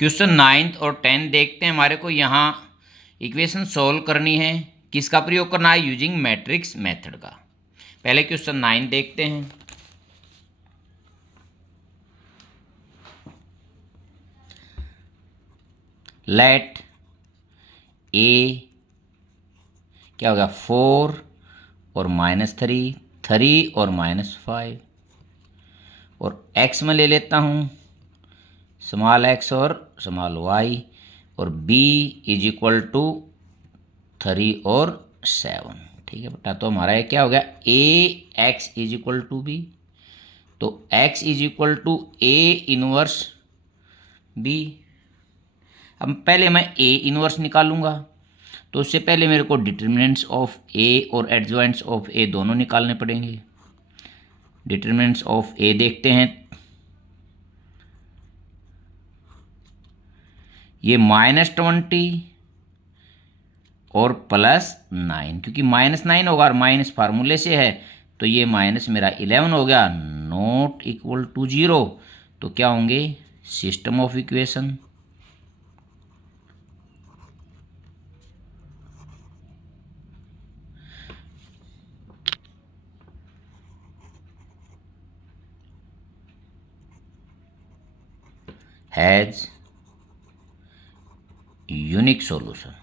Question 9 और 10 देखते हैं। हमारे को यहाँ इक्वेशन सॉल्व करनी है। किसका प्रयोग करना है? यूजिंग मैट्रिक्स मेथड का। पहले क्वेश्चन 9 देखते हैं। लेट ए क्या होगा 4 और -3, 3 और -5, और x में ले लेता हूँ स्मॉल x और स्मॉल y, और b इज इक्वल टू 3 और 7। ठीक है बेटा, तो हमारा ये क्या हो गया? A x is equal to b, तो x is equal to a inverse b। अब पहले मैं ए इनवर्स निकालूंगा, तो उससे पहले मेरे को डिटर्मिनेंट्स ऑफ ए और एडजॉइंट्स ऑफ ए दोनों निकालने पड़ेंगे। डिटर्मिनेंट्स ऑफ ए देखते हैं, ये -20 और +9, क्योंकि -9 होगा और माइनस फार्मूले से है, तो ये माइनस मेरा 11 हो गया, नॉट इक्वल टू 0। तो क्या होंगे? System of equation. Has unique solution.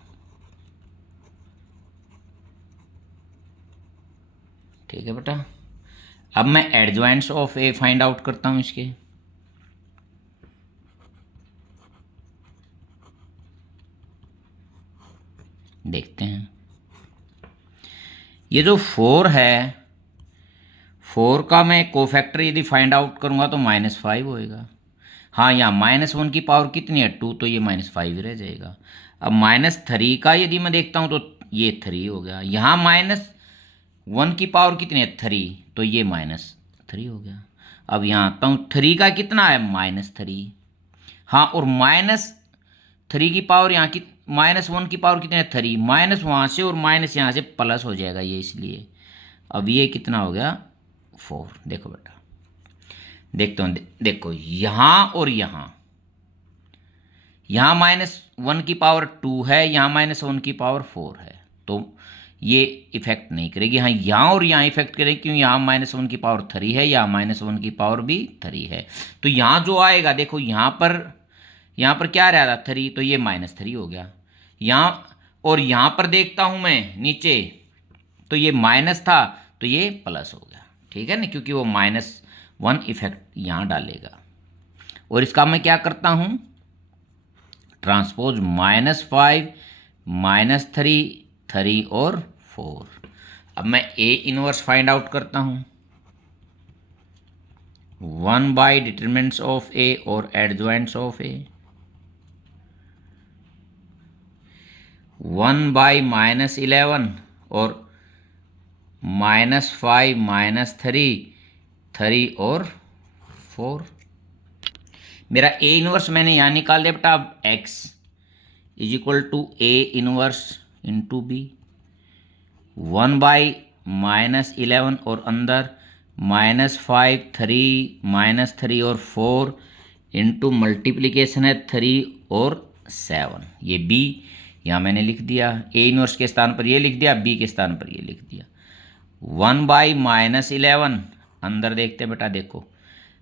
ठीक है बेटा, अब मैं एडजॉइंट्स ऑफ ए फाइंड आउट करता हूं इसके। देखते हैं, ये जो 4 है, 4 का मैं कोफैक्टर यदि फाइंड आउट करूंगा तो -5 होएगा। हाँ, यहाँ -1 की पावर कितनी है? 2, तो ये -5 रह जाएगा। अब -3 का यदि मैं देखता हूँ तो ये 3 हो गया। यहाँ -1 की पावर कितनी है? 3, तो ये -3 हो गया। अब यहाँ आता हूँ, 3 का कितना है? -3। हाँ, और -3 की पावर यहाँ की, -1 की पावर कितनी है? 3, माइनस वहाँ से और माइनस यहाँ से प्लस हो जाएगा ये, इसलिए अब ये कितना हो गया? 4। देखो बेटा, देखते हो, देखो यहाँ और यहाँ -1 की पावर 2 है, यहाँ -1 की पावर 4 है, तो ये इफेक्ट नहीं करेगी। हाँ, यहाँ और यहाँ इफेक्ट करेगी, क्योंकि यहाँ -1 की पावर 3 है, यहाँ -1 की पावर भी 3 है। तो यहाँ जो आएगा, देखो यहाँ पर क्या रहा था? 3, तो ये -3 हो गया। यहाँ और यहाँ पर देखता हूँ मैं नीचे, तो ये माइनस था, तो ये प्लस हो गया। ठीक है ना, क्योंकि वो -1 इफेक्ट यहाँ डालेगा। और इसका मैं क्या करता हूँ? ट्रांसपोज -5, -3, 3 और 4। अब मैं ए इनवर्स फाइंड आउट करता हूँ। 1 बाई डिटरमिनेंट्स ऑफ ए और एडजॉइंट्स ऑफ ए, 1 बाई -11 और -5, -3, 3 और 4। मेरा ए इनवर्स मैंने यहाँ निकाल दिया बेटा। अब x is equal to a inverse into b, 1 by -11 और अंदर -5, 3, -3 और 4 इंटू मल्टीप्लीकेशन है 3 और 7। ये b यहाँ मैंने लिख दिया, ए इनवर्स के स्थान पर ये लिख दिया, b के स्थान पर ये लिख दिया। 1 बाई -11 अंदर देखते हैं बेटा, देखो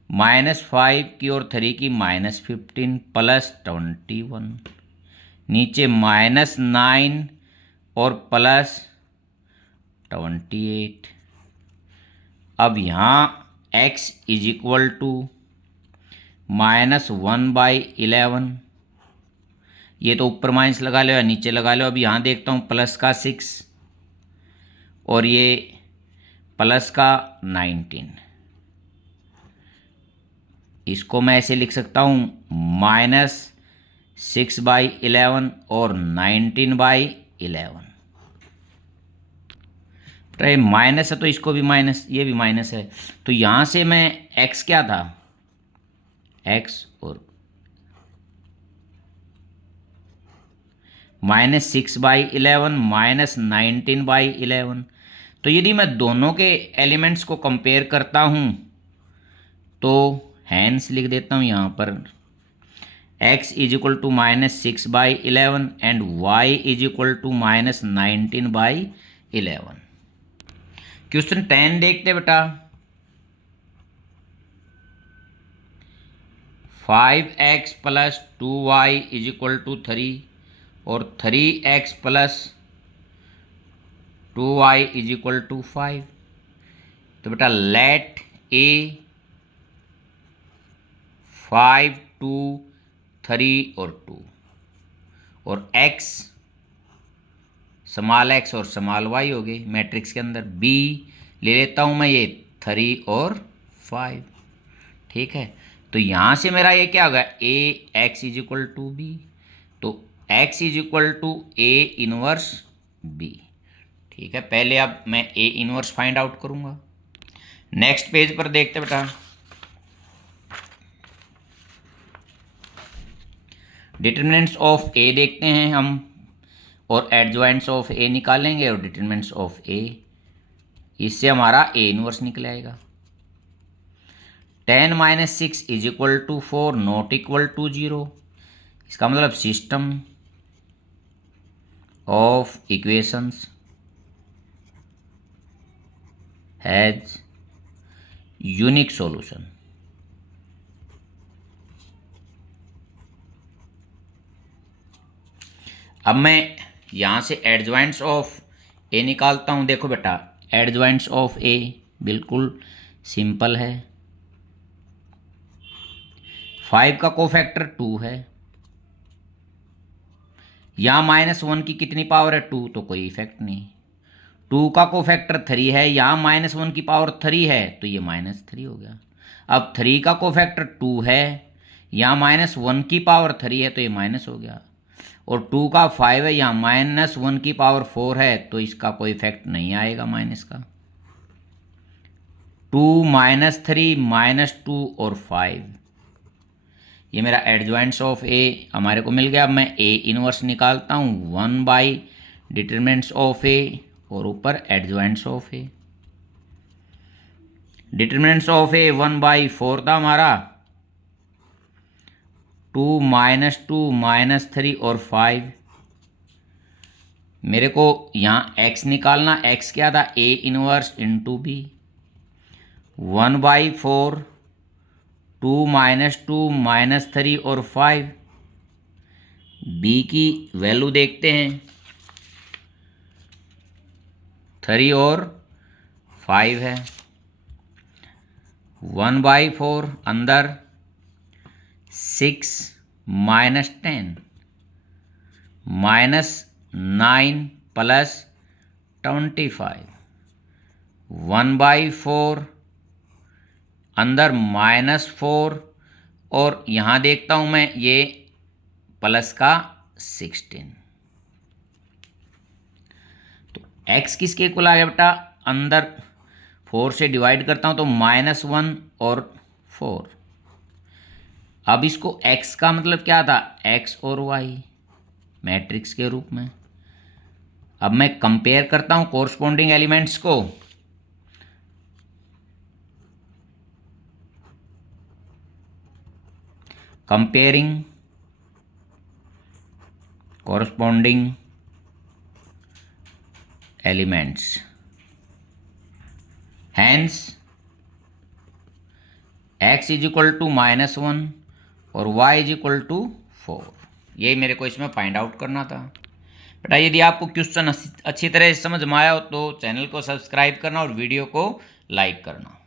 -5 की और 3 की -15 +21, नीचे -9 और +28। अब यहाँ x is equal to -1 by 11, ये तो ऊपर माइनस लगा लो या नीचे लगा लो। अब यहाँ देखता हूँ प्लस का 6 और ये प्लस का 19, इसको मैं ऐसे लिख सकता हूँ -6 बाई 11 और 19 बाई 11। तो ये माइनस है, तो इसको भी माइनस, ये भी माइनस है, तो यहाँ से मैं x क्या था? x और -6 बाई 11 -19 बाई 11। तो यदि मैं दोनों के एलिमेंट्स को कंपेयर करता हूँ तो हैंस लिख देता हूँ यहाँ पर, x is equal to -6/11 and y is equal to -19/11। Question 10 देखते बेटा। 5x plus 2y is equal to 3 और 3x plus 2y is equal to 5। तो बेटा लेट a 5, 2, 3 और 2 और x स्मॉल x और स्मॉल y हो गए मैट्रिक्स के अंदर। b ले लेता हूँ मैं ये 3 और 5। ठीक है, तो यहाँ से मेरा ये क्या होगा, a x is equal to b. तो x is equal to a inverse b। ठीक है, पहले अब मैं a इनवर्स फाइंड आउट करूँगा। नेक्स्ट पेज पर देखते बेटा। डिटरमिनेंट्स ऑफ a देखते हैं हम और एडजॉइंट्स ऑफ a निकालेंगे और डिटरमिनेंट्स ऑफ a, इससे हमारा a इनवर्स निकल आएगा। 10 - 6 is equal to 4 not equal to 0। इसका मतलब system of equations has unique solution. अब मैं यहाँ से एडजॉइंट्स ऑफ ए निकालता हूँ। देखो बेटा एडजॉइंट्स ऑफ ए बिल्कुल सिंपल है। 5 का कोफैक्टर 2 है, यहाँ -1 की कितनी पावर है 2, तो कोई इफेक्ट नहीं। 2 का कोफैक्टर 3 है, यहाँ -1 की पावर 3 है तो ये -3 हो गया। अब 3 का कोफैक्टर 2 है, यहाँ -1 की पावर 3 है तो ये माइनस हो गया। और 2 का 5 है, यहाँ -1 की पावर 4 है तो इसका कोई इफेक्ट नहीं आएगा माइनस का। 2 -3 -2 और 5, ये मेरा एडजॉइंट्स ऑफ ए हमारे को मिल गया। अब मैं ए इनवर्स निकालता हूँ 1 डिटरमिनेंट्स ऑफ ए और ऊपर एडजॉइंट्स ऑफ ए। डिटरमिनेंट्स ऑफ ए 1/4 था हमारा। 2 -2 -3 और 5। मेरे को यहाँ x निकालना, x क्या था a इनवर्स इंटू बी। 1/4 2 -2 -3 और 5। b की वैल्यू देखते हैं 3 और 5 है। 1/4 अंदर 6 -10 -9 प्लस 25। 1/4 अंदर -4 और यहाँ देखता हूँ मैं ये प्लस का 16। तो x किसके इक्वल आ गया बेटा, अंदर 4 से डिवाइड करता हूँ तो -1 और 4। अब इसको x का मतलब क्या था, x और y मैट्रिक्स के रूप में। अब मैं कंपेयर करता हूँ कोरस्पॉन्डिंग एलिमेंट्स को। Comparing corresponding elements, hence x is equal to -1 और y इज इक्वल टू 4। ये मेरे को इसमें फाइंड आउट करना था बेटा। यदि आपको क्वेश्चन अच्छी तरह से समझ में आया हो तो चैनल को सब्सक्राइब करना और वीडियो को लाइक करना।